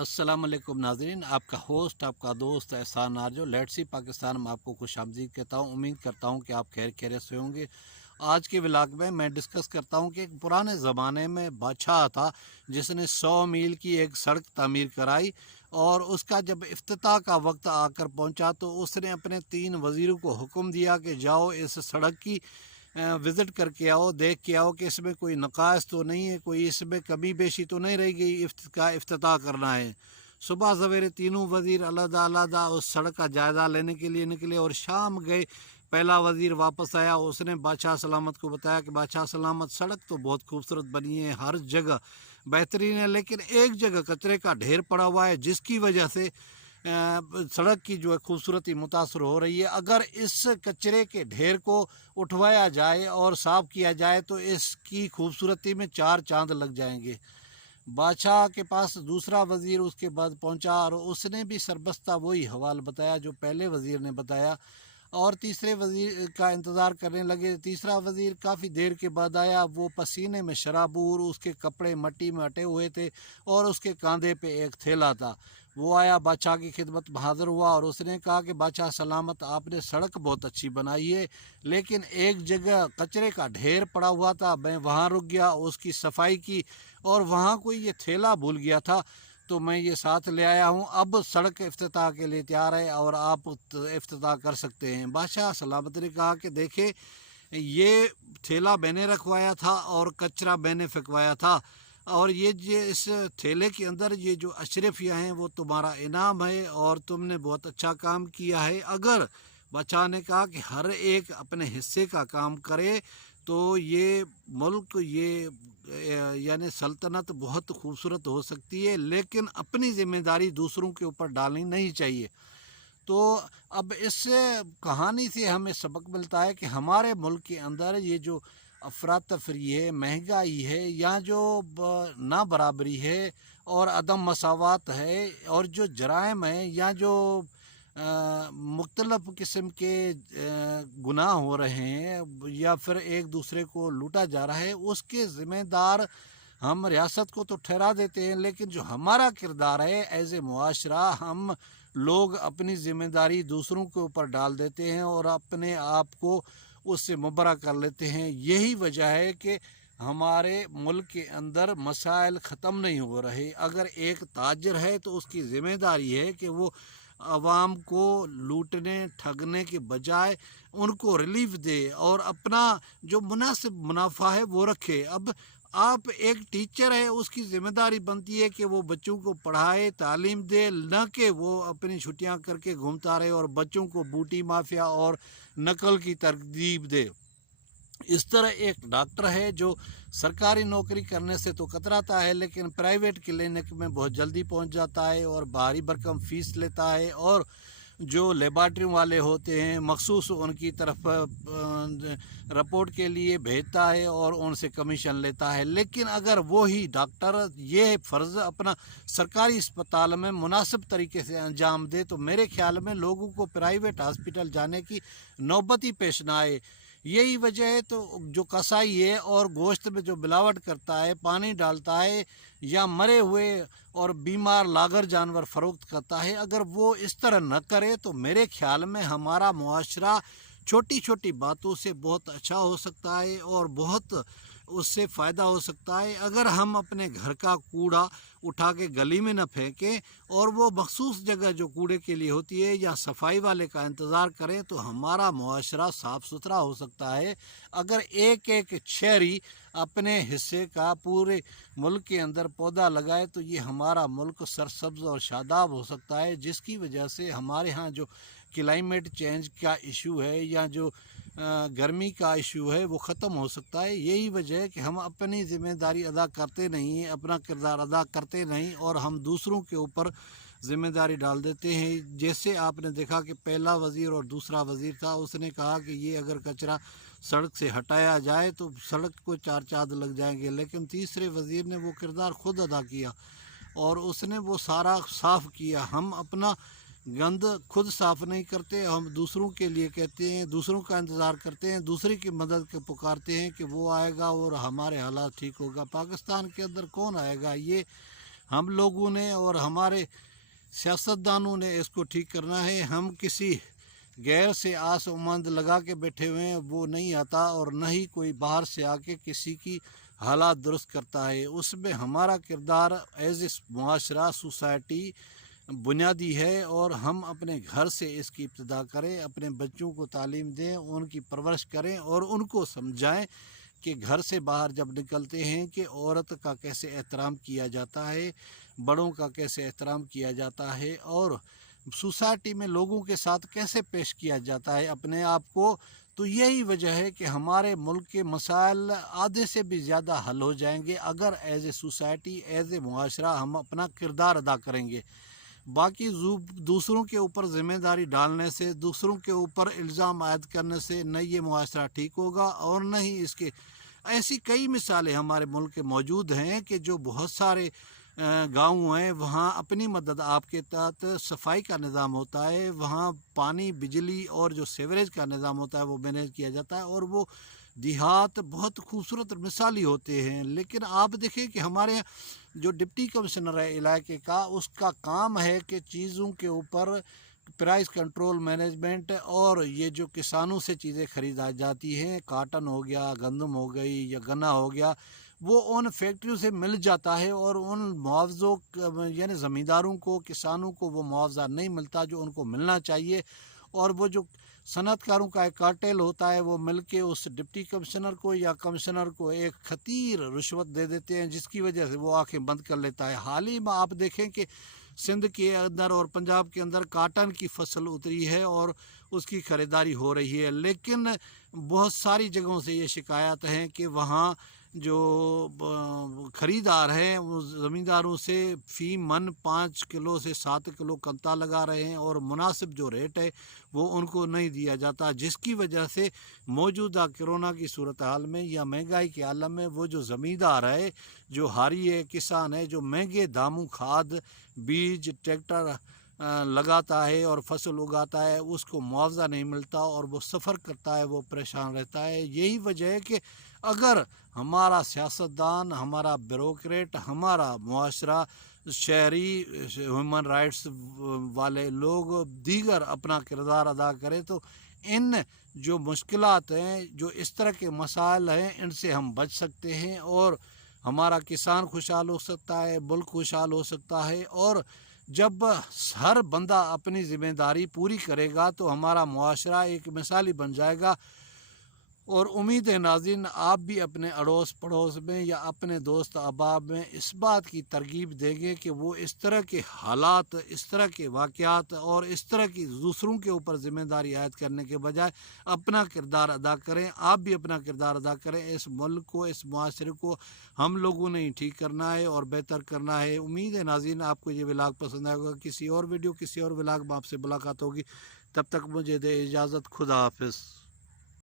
अस्सलाम वालेकुम नाज़रीन, आपका होस्ट आपका दोस्त एहसान नारजो लेट्स सी पाकिस्तान में आपको खुश आमदीद कहता हूँ। उम्मीद करता हूँ कि आप खैर खैरियत से होंगे। आज के व्लॉग में मैं डिस्कस करता हूँ कि एक पुराने ज़माने में बादशाह था जिसने 100 मील की एक सड़क तामीर कराई, और उसका जब इफ्तिताह का वक्त आकर पहुँचा तो उसने अपने 3 वज़ीरों को हुक्म दिया कि जाओ इस सड़क की विज़िट करके आओ, देख के आओ कि इसमें कोई नकास तो नहीं है, कोई इसमें कमी बेशी तो नहीं रह गई। इफ्तिताह करना है। सुबह सवेरे तीनों वज़ीर अलहदा अलहदा उस सड़क का जायज़ा लेने के लिए निकले और शाम गए। पहला वज़ीर वापस आया, उसने बादशाह सलामत को बताया कि बादशाह सलामत, सड़क तो बहुत खूबसूरत बनी है, हर जगह बेहतरीन है, लेकिन एक जगह कचरे का ढेर पड़ा हुआ है जिसकी वजह से सड़क की जो है खूबसूरती मुतासर हो रही है। अगर इस कचरे के ढेर को उठवाया जाए और साफ़ किया जाए तो इसकी खूबसूरती में 4 चांद लग जाएंगे। बादशाह के पास दूसरा वज़ीर उसके बाद पहुंचा और उसने भी सरबस्ता वही हवाल बताया जो पहले वज़ीर ने बताया, और तीसरे वज़ीर का इंतज़ार करने लगे। तीसरा वज़ीर काफ़ी देर के बाद आया। वो पसीने में शराबूर, उसके कपड़े मट्टी में अटे हुए थे और उसके कंधे पे एक थैला था। वो आया, बादशाह की खिदमत में हाज़िर हुआ और उसने कहा कि बादशाह सलामत, आपने सड़क बहुत अच्छी बनाई है, लेकिन एक जगह कचरे का ढेर पड़ा हुआ था, मैं वहाँ रुक गया, उसकी सफाई की और वहाँ कोई ये थैला भूल गया था, तो मैं ये साथ ले आया हूँ। अब सड़क इफ्तिताह के लिए तैयार है और आप इफ्तिताह कर सकते हैं। बादशाह सलामत ने कहा कि देखे, ये थैला मैंने रखवाया था और कचरा मैंने फेंकवाया था, और ये इस थैले के अंदर ये जो अशरफियाँ हैं वो तुम्हारा इनाम है और तुमने बहुत अच्छा काम किया है। अगर बादशाह ने कहा कि हर एक अपने हिस्से का काम करे तो ये मुल्क, ये यानी सल्तनत बहुत खूबसूरत हो सकती है, लेकिन अपनी ज़िम्मेदारी दूसरों के ऊपर डालनी नहीं चाहिए। तो अब इस कहानी से हमें सबक मिलता है कि हमारे मुल्क के अंदर ये जो अफरा तफरी है, महंगाई है, या जो ना बराबरी है और अदम मसावत है, और जो जराइम है, या जो मुख्तलफ़ किस्म के गुनाह हो रहे हैं, या फिर एक दूसरे को लूटा जा रहा है, उसके ज़िम्मेदार हम रियासत को तो ठहरा देते हैं, लेकिन जो हमारा किरदार है एज़ ए मुआशरा, हम लोग अपनी ज़िम्मेदारी दूसरों के ऊपर डाल देते हैं और अपने आप को उससे मुबर्रा कर लेते हैं। यही वजह है कि हमारे मुल्क के अंदर मसाइल ख़त्म नहीं हो रहे। अगर एक ताजर है तो उसकी ज़िम्मेदारी है कि वो आवाम को लूटने ठगने के बजाय उनको रिलीफ दे और अपना जो मुनासिब मुनाफा है वो रखे। अब आप एक टीचर है, उसकी ज़िम्मेदारी बनती है कि वो बच्चों को पढ़ाए, तालीम दे, न कि वो अपनी छुट्टियां करके घूमता रहे और बच्चों को बूटी माफिया और नकल की तरगीब दे। इस तरह एक डॉक्टर है जो सरकारी नौकरी करने से तो कतराता है, लेकिन प्राइवेट क्लिनिक में बहुत जल्दी पहुंच जाता है और भारी भरकम फीस लेता है, और जो लेबार्ट्री वाले होते हैं मखसूस उनकी तरफ रिपोर्ट के लिए भेजता है और उनसे कमीशन लेता है। लेकिन अगर वो ही डॉक्टर ये फ़र्ज़ अपना सरकारी अस्पताल में मुनासिब तरीके से अंजाम दे तो मेरे ख्याल में लोगों को प्राइवेट हॉस्पिटल जाने की नौबत ही पेश ना आए। यही वजह है तो जो कसाई है और गोश्त में जो मिलावट करता है, पानी डालता है, या मरे हुए और बीमार लागर जानवर फ़रोख्त करता है, अगर वो इस तरह न करे तो मेरे ख्याल में हमारा मुआशरा छोटी छोटी बातों से बहुत अच्छा हो सकता है और बहुत उससे फ़ायदा हो सकता है। अगर हम अपने घर का कूड़ा उठा के गली में न फेंकें और वो मखसूस जगह जो कूड़े के लिए होती है या सफाई वाले का इंतज़ार करें तो हमारा मुआशरा साफ़ सुथरा हो सकता है। अगर एक एक शहरी अपने हिस्से का पूरे मुल्क के अंदर पौधा लगाए तो ये हमारा मुल्क सरसब्ज़ और शादाब हो सकता है, जिसकी वजह से हमारे यहाँ जो क्लाइमेट चेंज का इशू है या जो गर्मी का इशू है वो ख़त्म हो सकता है। यही वजह है कि हम अपनी ज़िम्मेदारी अदा करते नहीं, अपना किरदार अदा करते नहीं और हम दूसरों के ऊपर ज़िम्मेदारी डाल देते हैं। जैसे आपने देखा कि पहला वज़ीर और दूसरा वज़ीर था, उसने कहा कि ये अगर कचरा सड़क से हटाया जाए तो सड़क को 4 चाँद लग जाएंगे, लेकिन तीसरे वज़ीर ने वो किरदार ख़ुद अदा किया और उसने वो सारा साफ़ किया। हम अपना गंद खुद साफ़ नहीं करते, हम दूसरों के लिए कहते हैं, दूसरों का इंतज़ार करते हैं, दूसरे की मदद के पुकारते हैं कि वो आएगा और हमारे हालात ठीक होगा। पाकिस्तान के अंदर कौन आएगा? ये ہم لوگوں نے اور ہمارے سیاستدانوں نے اس کو ٹھیک کرنا ہے۔ ہم کسی غیر سے آس امید لگا کے بیٹھے ہوئے ہیں، وہ نہیں آتا، اور نہ ہی کوئی باہر سے آ کے کسی کی حالات درست کرتا ہے۔ اس میں ہمارا کردار ایز اے معاشرہ، سوسائٹی بنیادی ہے، اور ہم اپنے گھر سے اس کی ابتدا کریں، اپنے بچوں کو تعلیم دیں، ان کی پرورش کریں اور ان کو سمجھائیں کہ گھر سے باہر جب نکلتے ہیں کہ عورت کا کیسے احترام کیا جاتا ہے، بڑوں کا کیسے احترام کیا جاتا ہے، اور سوسائٹی میں لوگوں کے ساتھ کیسے پیش کیا جاتا ہے اپنے آپ کو۔ تو یہی وجہ ہے کہ ہمارے ملک کے مسائل آدھے سے بھی زیادہ حل ہو جائیں گے اگر as a society, as a معاشرہ ہم اپنا کردار ادا کریں گے۔ باقی دوسروں کے اوپر ذمہ داری ڈالنے سے، دوسروں کے اوپر الزام عائد کرنے سے نہ یہ معاشرہ ٹھیک ہوگا، اور نہ ہی اس کے ایسی کئی مثالیں ہمارے ملک کے موجود ہیں کہ جو بہت سارے گاؤں ہیں، وہاں اپنی مدد آپ کے تحت صفائی کا نظام ہوتا ہے، وہاں پانی، بجلی اور جو سیوریج کا نظام ہوتا ہے وہ مینیج کیا جاتا ہے، اور وہ دیہات بہت خوبصورت مثالی ہوتے ہیں۔ لیکن آپ دیکھیں کہ ہمارے جو ڈپٹی کمشنر ہے علاقے کا، اس کا کام ہے کہ چیزوں کے اوپر پرائس کنٹرول مینجمنٹ، اور یہ جو کسانوں سے چیزیں خریدا جاتی ہیں، کاٹن ہو گیا، گندم ہو گئی یا گنا ہو گیا، وہ ان فیکٹریوں سے مل جاتا ہے، اور ان معاوضوں یعنی زمینداروں کو، کسانوں کو وہ معاوضہ نہیں ملتا جو ان کو ملنا چاہیے، اور وہ جو صنعت کاروں کا ایک کارٹیل ہوتا ہے وہ مل کے اس ڈپٹی کمشنر کو یا کمشنر کو ایک خطیر رشوت دے دیتے ہیں، جس کی وجہ سے وہ آنکھیں بند کر لیتا ہے۔ حال ہی میں آپ دیکھیں کہ سندھ کے اندر اور پنجاب کے اندر کاٹن کی فصل اتری ہے اور اس کی خریداری ہو رہی ہے، لیکن بہت ساری جگہوں سے یہ شکایات ہیں کہ وہاں جو خریدار ہیں وہ زمینداروں سے فی من 5 کلو سے 7 کلو کمتا لگا رہے ہیں، اور مناسب جو ریٹ ہے وہ ان کو نہیں دیا جاتا، جس کی وجہ سے موجودہ کرونا کی صورتحال میں یا مہنگائی کے عالم میں وہ جو زمیندار ہے، جو حاری ہے، کسان ہے، جو مہنگے داموں کھاد، بیج، ٹریکٹر لگاتا ہے اور فصل اگاتا ہے، اس کو معاوضہ نہیں ملتا اور وہ سفر کرتا ہے، وہ پریشان رہتا ہے۔ یہی وجہ ہے کہ اگر ہمارا سیاستدان، ہمارا بیوروکریٹ، ہمارا معاشرہ، شہری، ہیومن رائٹس والے لوگ دیگر اپنا کردار ادا کرے تو ان جو مشکلات ہیں، جو اس طرح کے مسائل ہیں، ان سے ہم بچ سکتے ہیں، اور ہمارا کسان خوشحال ہو سکتا ہے، ملک خوشحال ہو سکتا ہے۔ اور جب ہر بندہ اپنی ذمہ داری پوری کرے گا تو ہمارا معاشرہ ایک مثالی بن جائے گا۔ اور امید ہے ناظرین، آپ بھی اپنے اڑوس پڑوس میں یا اپنے دوست احباب میں اس بات کی ترغیب دیں گے کہ وہ اس طرح کے حالات، اس طرح کے واقعات اور اس طرح کی دوسروں کے اوپر ذمہ داری عائد کرنے کے بجائے اپنا کردار ادا کریں۔ آپ بھی اپنا کردار ادا کریں، اس ملک کو، اس معاشرے کو ہم لوگوں نے ہی ٹھیک کرنا ہے اور بہتر کرنا ہے۔ امید ہے ناظرین آپ کو یہ ولاگ پسند آئے گا۔ کسی اور ویڈیو، کسی اور ولاگ میں آپ سے ملاقات ہوگی، تب تک مجھے دے اجازت۔ خدا حافظ۔